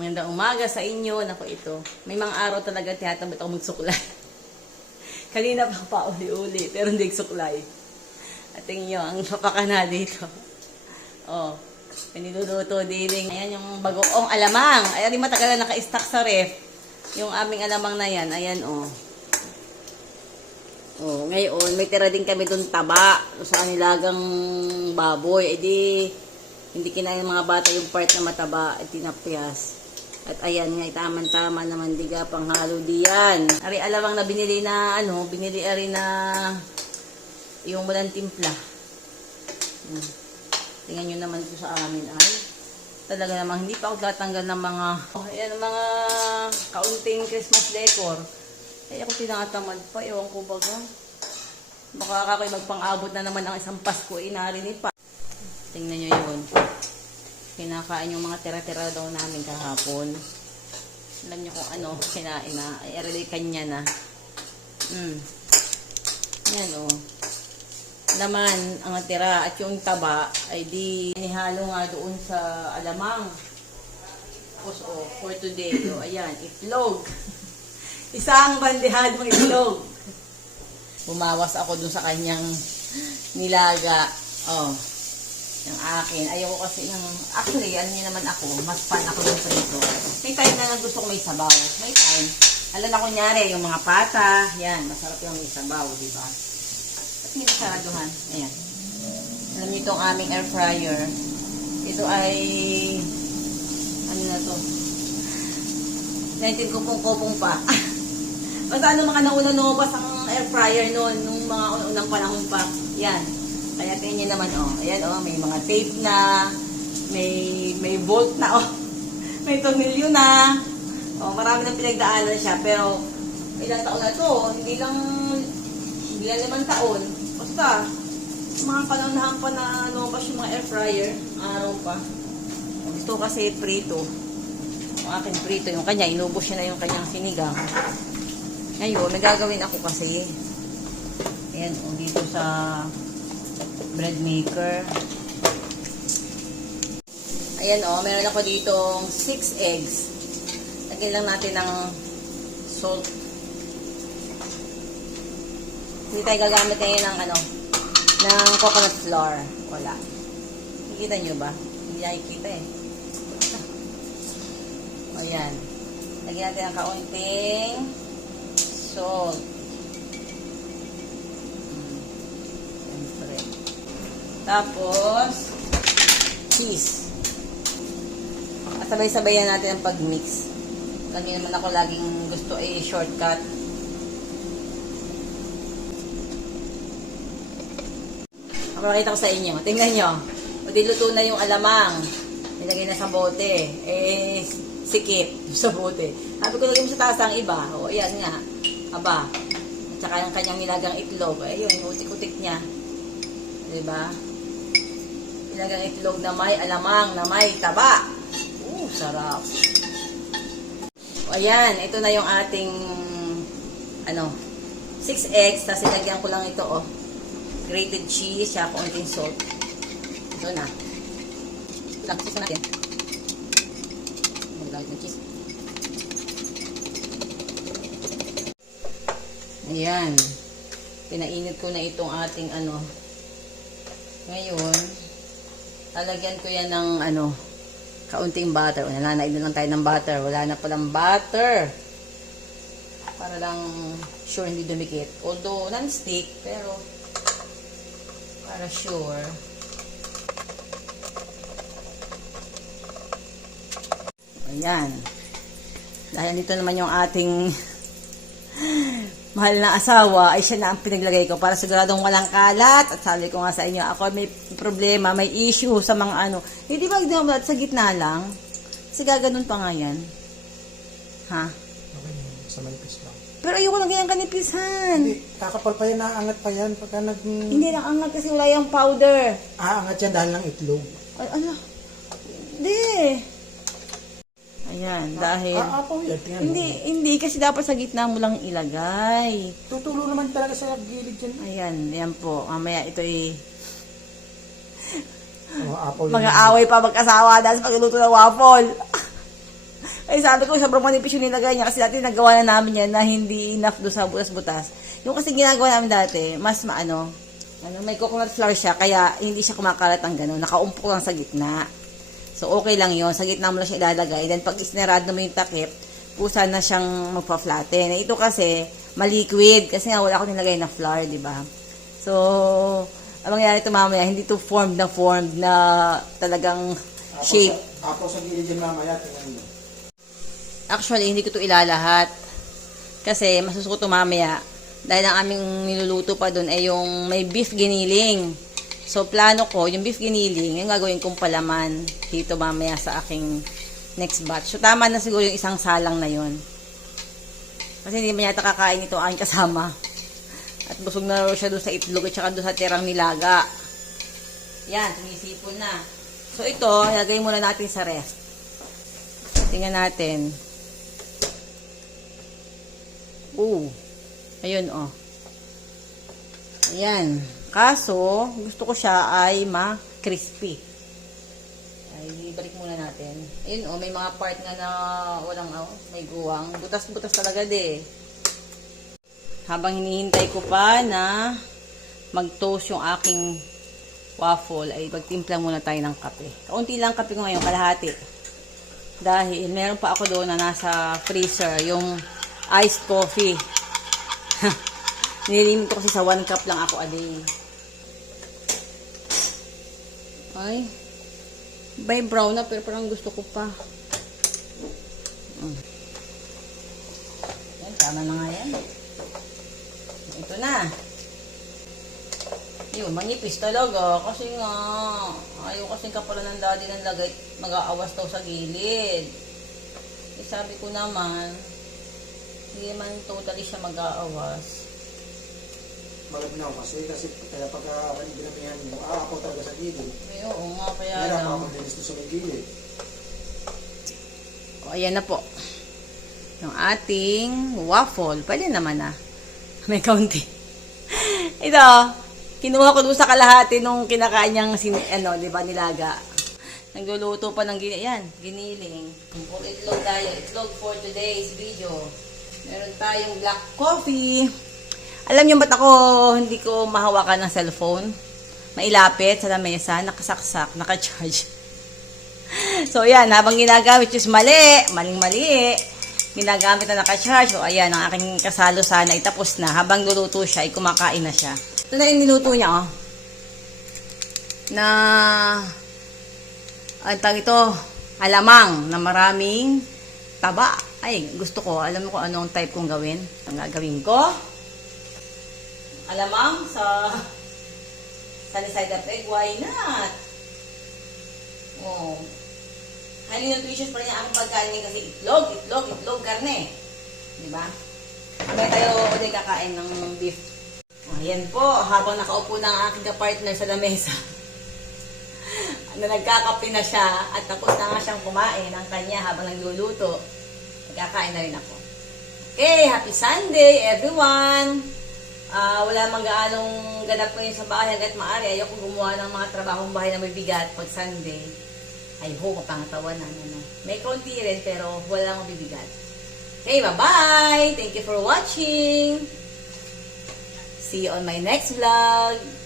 Magandang umaga sa inyo. Naku, ito. May mga araw talaga tiyatamot ako magsuklay. Kanina pa uli-uli, pero hindi suklay. At tingin nyo, ang papakana dito. Oh, piniluluto din. Ayan yung bagoong alamang. Ayan, di matagal na naka-stack sa ref. Yung aming alamang na yan. Ayan, oh. Oh, ngayon, may tira din kami dun taba. Sa nilagang baboy. Eh di, hindi kinain ng mga bata yung part na mataba. At tinapyas. At ayan nga, taman-tama naman diga panghalo diyan. Ari alamang na binili na, binili ari na yung walang timpla. Tingnan nyo naman ito sa amin ay. Talaga namang hindi pa ako tatanggal ng mga, ayan, mga kaunting Christmas decor. Ay ako tinatamad pa, ewan ko baga. Baka ako'y magpang-abot na naman ang isang Pasko, narinig pa. Tingnan nyo yun. Kinakain yung mga tira-tira daw namin kahapon. Alam nyo kung ano, kinain na. Ay, arilay kanya na. Yan o. Laman ang tira at yung taba ay di inihalo nga doon sa alamang. Tapos for today, ayan, itlog. Isang bandehadong itlog. Bumawas ako dun sa kanyang nilaga. Yung akin. Ayoko kasi ng, actually, alam niyo naman ako, mas fan ako dun sa ito. May time na lang gusto ko may sabaw. May time. Alam na kunyari, yung mga pata, yan, masarap yung may sabaw, di ba? At hindi masaraduhan. Ayan. Alam niyo itong aming air fryer. Ito ay, ano na to? 19 kupong-kupong pa. Basta ano mga naunang lumabas ang air fryer noon, nung mga unang panahon pa. Yan. Kaya tingnan nyo naman, ayan, may mga tape na, may bolt na, may tornilyo na, marami nang pinagdaanan siya, pero ilang taon na to, hindi lang 5 taon, basta, mga panahon pa na lumabas yung mga air fryer, araw pa. Gusto kasi prito, yung aking prito, yung kanya, inubos siya na yung kanyang sinigang. Ngayon, may gagawin ako kasi, ayan, dito sa bread maker. Ayan meron ako ditong 6 eggs. Lagyan lang natin ng salt. Hindi tayo gagamit ngayon ng ng coconut flour. Wala. Nakikita nyo ba? Hindi nakikita eh. Ayan. Lagyan natin ng kaunting salt. Tapos, cheese. At sabay-sabayan natin ang pag-mix. Lagi naman ako laging gusto ay shortcut. Papakita ko sa inyo. Tingnan nyo. Luto na yung alamang. Nilagay na sa bote. Sikip sa bote. Sabi ko lagay mo sa taas ang iba. Ayan nga. Aba. At saka yung kanyang nilagang itlog. Ayun, utik-utik niya. Diba? Nilagang itlog na may alamang, na may taba. Sarap. Ayan, ito na yung ating 6 eggs, tapos ilagyan ko lang ito, grated cheese, siya konting salt. Ito na. Cheese na natin. Maglagay ng cheese. Ayan. Pinainit ko na itong ating Ngayon, lalagyan ko yan ng kaunting butter. Nananaid na lang tayo ng butter. Wala na palang butter. Para lang sure hindi dumikit. Although non-stick, pero para sure. Ayan. Dahil dito naman yung ating mahal na asawa, ay siya na ang pinaglagay ko para siguradong walang kalat. At sabi ko nga sa inyo, ako may problema, may issue sa mga Hindi ba sa gitna lang? Kasi gaganon pa nga yan. Ha? Okay, sa manipis lang. Pero ayoko lang ganyan kanipisan. Hindi, kakapal pa yan, naangat pa yan. Pagka Hindi lang angat kasi wala yung powder. Aangat yan dahil ng itlog. Ay, Hindi. Ayan, dahil... Aapaw yan, tingnan mo. Hindi kasi dapat sa gitna mo lang ilagay. Tutulo naman talaga sa gilid yan. Ayan, yan po. Mamaya ito Mga apaw mga away pa mag-asawa dahil sa pagluluto ng waffle. Ay sabi ko, sobrang manipis yung nilagay niya kasi dati nagawa na namin yan na hindi enough doon sa butas-butas. Yung kasi ginagawa namin dati, mas may coconut flour siya, kaya hindi siya kumakalat ng gano'n. Nakaumpok lang sa gitna. So, okay lang yon. Sa gitna mo lang siya ilalagay. Then, pag isnerado mo yung takip, pusa na siyang magpa-flatten. Ito kasi, maliquid. Kasi nga, wala ako nilagay na flour, di ba? So, ang mangyayari ito mamaya, hindi ito formed na talagang shape. Ako sa gilid dyan mamaya, tingnan mo. Actually, hindi ko ito ilalahat. Kasi, masusuko ito mamaya. Dahil ang aming niluluto pa doon ay yung may beef giniling. So, plano ko, yung beef giniling, yung gagawin kong palaman dito mamaya sa aking next batch. So, tama na siguro yung isang salang na yun. Kasi hindi man yata kakain ito ang aking kasama. At busog na rin siya doon sa itlog at saka doon sa tirang nilaga. Yan, sumisipon na. So, ito, ilagay muna natin sa rest. Tingnan natin. Ayun, Ayan. Kaso, gusto ko siya ay ma-crispy. Ay, ibalik muna natin. Ayun, may mga part na walang, may guwang. Butas-butas talaga, Habang hinihintay ko pa na mag-toast yung aking waffle, ay magtimpla muna tayo ng kape. Kaunti lang kape ko ngayon, kalahati. Dahil meron pa ako doon na nasa freezer, yung iced coffee. Nilimit ko kasi sa 1 cup lang ako a day. Ay, may brown na pero parang gusto ko pa. Yan, tama na nga yan. Ito na. Yun, manipis talaga. Kasi nga, ayaw kasing kapalan ng daddy ng lagay. Mag-aawas daw sa gilid. Eh, sabi ko naman, hindi man totally siya mag-aawas. Malabnaw kasi kaya pagka binamihan mo, ako talaga sa gilid. Ay, oo nga, kaya Kaya lang. ako maglinis doon sa may gilid. O, ayan na po. Yung ating waffle. Pwede naman May kaunti. Ito, kinuha ko doon sa kalahati nung kinakain niyang, di ba, nilaga. Nagluluto pa ng giniling. Puro itlog tayo. Itlog for today's video. Meron tayong black coffee. Alam niyo ba't ako hindi ko mahawakan ng cellphone? Mailapit sa lamesa, nakasaksak, nakacharge. So, yan, habang ginagamit yung maling-mali, ginagamit na nakacharge. So, ayan, ang aking kasalo sana ay tapos na. Habang luluto siya, ay kumakain na siya. Ito na yung niluto niya, na, ito, alamang na maraming taba. Ay, gusto ko. Alam mo kung anong type kong gawin? Ang gagawin ko, alamang sa sunny side up egg. Why not? Highly nutritious pa rin ang pagkain niya kasi itlog, karne. Diba? Kami tayo ulit kakain ng beef. Ayan po, habang nakaupo na ang aking partner sa lamesa. Nagkakape na siya at tapos na nga siyang kumain ang kanya habang nagluluto. Nagkakain na rin ako. Okay, happy Sunday everyone! Wala mang gaanong ganap ngayon sa bahay hanggat maaari. Ayoko gumawa ng mga trabahong bahay na may bigat pag Sunday. I hope mapangatawan na. May konti rin pero wala akong bibigat. Okay, bye-bye! Thank you for watching! See you on my next vlog!